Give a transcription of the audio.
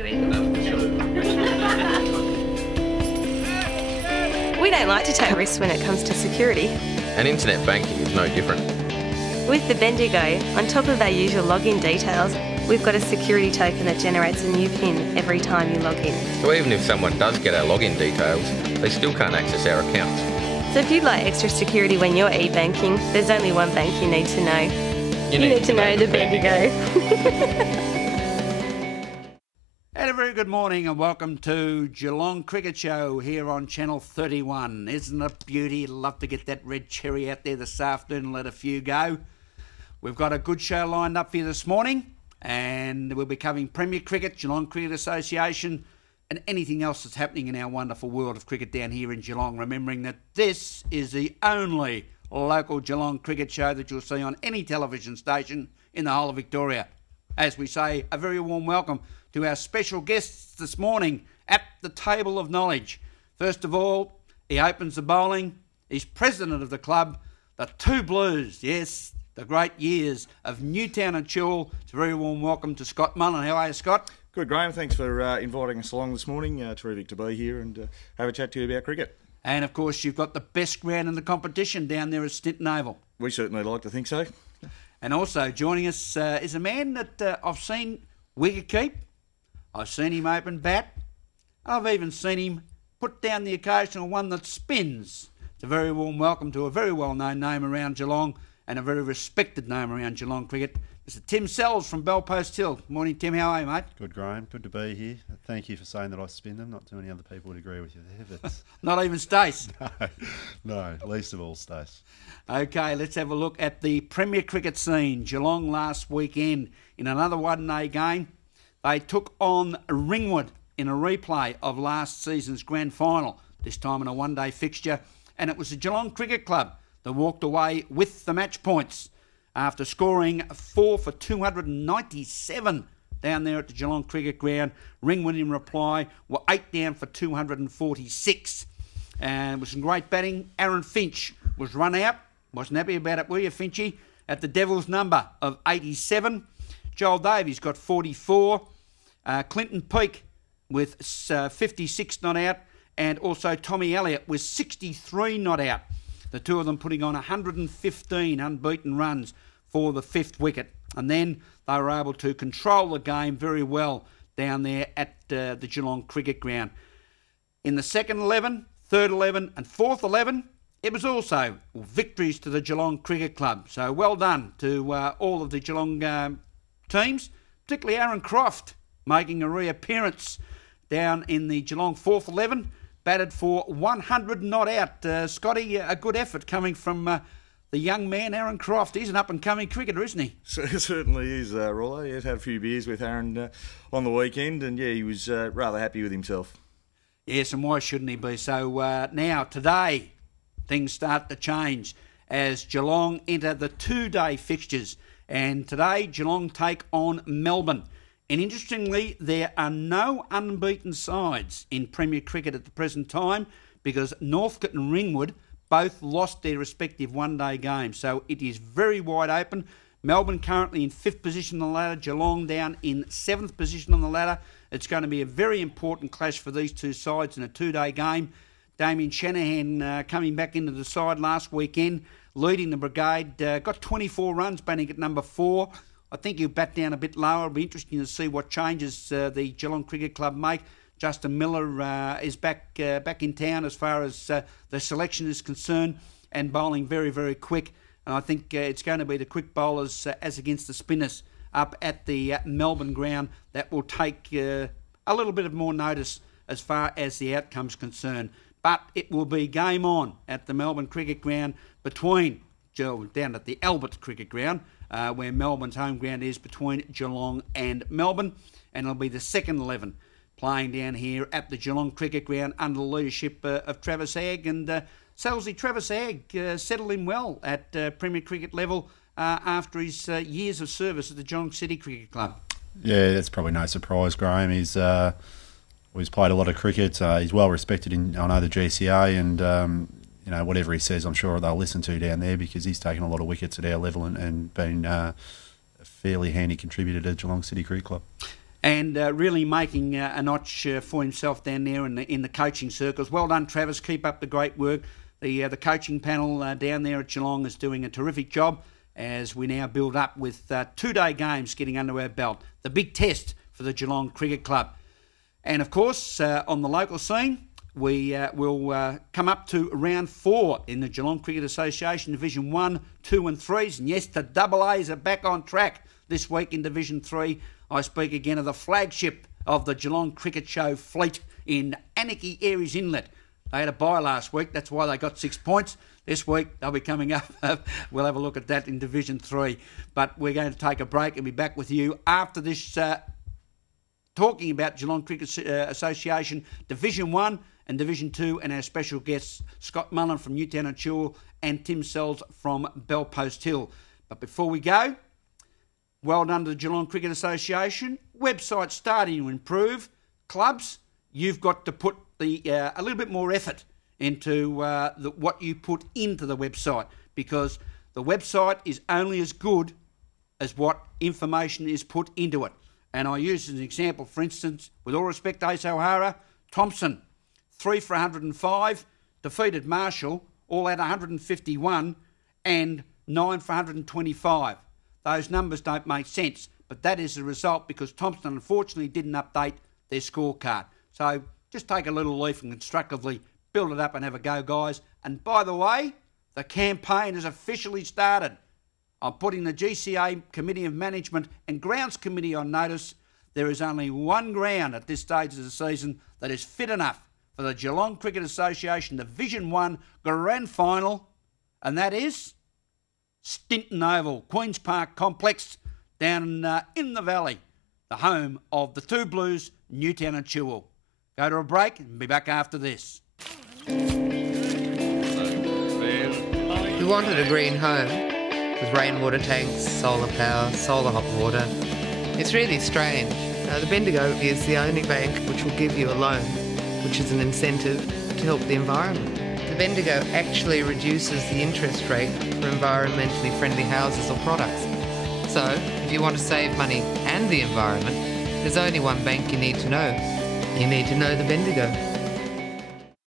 Do we? We don't like to take risks when it comes to security. And internet banking is no different. With the Bendigo, on top of our usual login details, we've got a security token that generates a new PIN every time you log in. So even if someone does get our login details, they still can't access our accounts. So if you'd like extra security when you're e-banking, there's only one bank you need to know. You need to know the Bendigo. And a very good morning and welcome to Geelong Cricket Show here on Channel 31. Isn't it a beauty? Love to get that red cherry out there this afternoon and let a few go. We've got a good show lined up for you this morning, and we'll be covering Premier Cricket, Geelong Cricket Association, and anything else that's happening in our wonderful world of cricket down here in Geelong, remembering that this is the only local Geelong cricket show that you'll see on any television station in the whole of Victoria. As we say, a very warm welcome to our special guests this morning at the table of knowledge. First of all, he opens the bowling. He's president of the club, the Two Blues. Yes, the great years of Newtown and Chewell. It's a very warm welcome to Scott Mullen. How are you, Scott? Good, Graham. Thanks for inviting us along this morning. Terrific to be here and have a chat to you about cricket. And, of course, you've got the best ground in the competition down there at Stinton Oval. We certainly like to think so. And also joining us is a man that I've seen wicket keep. I've seen him open bat. I've even seen him put down the occasional one that spins. It's a very warm welcome to a very well-known name around Geelong and a very respected name around Geelong cricket, Mr. Tim Sells from Bellpost Hill. Morning, Tim. How are you, mate? Good, Graham. Good to be here. Thank you for saying that I spin them. Not too many other people would agree with you there. But Not even Stace? No, least of all Stace. Okay, let's have a look at the Premier Cricket scene. Geelong last weekend in another one-day game. They took on Ringwood in a replay of last season's grand final, this time in a one-day fixture. And it was the Geelong Cricket Club that walked away with the match points after scoring 4 for 297 down there at the Geelong Cricket Ground. Ringwood in reply were 8 down for 246. And it was some great batting. Aaron Finch was run out. Wasn't happy about it, were you, Finchy? At the Devils number of 87. Joel Davies got 44. Clinton Peake with 56 not out. And also Tommy Elliott with 63 not out. The two of them putting on 115 unbeaten runs for the fifth wicket. And then they were able to control the game very well down there at the Geelong Cricket Ground. In the second 11, third 11 and fourth 11, it was also victories to the Geelong Cricket Club. So well done to all of the Geelong teams, particularly Aaron Croft making a reappearance down in the Geelong fourth 11. Batted for 100 not out. Scotty, a good effort coming from the young man, Aaron Croft. He's an up-and-coming cricketer, isn't he? Certainly is, Rollo. He's had a few beers with Aaron on the weekend, and yeah, he was rather happy with himself. Yes, and why shouldn't he be? So now, today, things start to change as Geelong enter the two-day fixtures. And today, Geelong take on Melbourne. And interestingly, there are no unbeaten sides in Premier Cricket at the present time because Northcote and Ringwood both lost their respective one-day games. So it is very wide open. Melbourne currently in 5th position on the ladder. Geelong down in 7th position on the ladder. It's going to be a very important clash for these two sides in a two-day game. Damien Shanahan coming back into the side last weekend, leading the brigade. Got 24 runs, batting at number 4. I think he'll bat down a bit lower. It'll be interesting to see what changes the Geelong Cricket Club make. Justin Miller is back in town as far as the selection is concerned and bowling very, very quick. And I think it's going to be the quick bowlers as against the spinners up at the Melbourne ground that will take a little bit of more notice as far as the outcome's concerned. But it will be game on at the Melbourne Cricket Ground between down at the Albert Cricket Ground, where Melbourne's home ground is, between Geelong and Melbourne. And it'll be the second 11 playing down here at the Geelong Cricket Ground under the leadership of Travis Agg. And Selsley, Travis Agg settled in well at Premier Cricket level after his years of service at the Geelong City Cricket Club. Yeah, that's probably no surprise, Graham. He's played a lot of cricket. He's well respected in, I know, the GCA, and you know, whatever he says, I'm sure they'll listen to down there because he's taken a lot of wickets at our level and been a fairly handy contributor to Geelong City Cricket Club. and really making a notch for himself down there in the coaching circles. Well done, Travis. Keep up the great work. The coaching panel down there at Geelong is doing a terrific job as we now build up with 2-day games getting under our belt. The big test for the Geelong Cricket Club. And, of course, on the local scene, we will come up to round 4 in the Geelong Cricket Association, Division 1, 2 and 3s. And, yes, the double A's are back on track this week in Division 3. I speak again of the flagship of the Geelong Cricket Show fleet in Anarchy Aries Inlet. They had a bye last week. That's why they got 6 points. This week they'll be coming up. We'll have a look at that in Division 3. But we're going to take a break and be back with you after this, talking about Geelong Cricket Association Division 1 and Division 2 and our special guests, Scott Mullen from Newtown and Chewell and Tim Sells from Bellpost Hill. But before we go, well done to the Geelong Cricket Association. Website starting to improve. Clubs, you've got to put a little bit more effort into what you put into the website, because the website is only as good as what information is put into it. And I use as an example, for instance, with all respect to Ace O'Hara, Thompson, 3 for 105, defeated Marshall, all at 151, and 9 for 125. Those numbers don't make sense, but that is the result because Thompson unfortunately didn't update their scorecard. So just take a little leaf and constructively build it up and have a go, guys. And by the way, the campaign has officially started. I'm putting the GCA Committee of Management and Grounds Committee on notice. There is only one ground at this stage of the season that is fit enough for the Geelong Cricket Association Division 1 Grand Final, and that is Stinton Oval, Queen's Park Complex, down in the valley, the home of the Two Blues, Newtown and Chewell. Go to a break and be back after this. We wanted a green home with rainwater tanks, solar power, solar hot water. It's really strange. The Bendigo is the only bank which will give you a loan, which is an incentive to help the environment. The Bendigo actually reduces the interest rate for environmentally friendly houses or products. So, if you want to save money and the environment, there's only one bank you need to know. You need to know the Bendigo.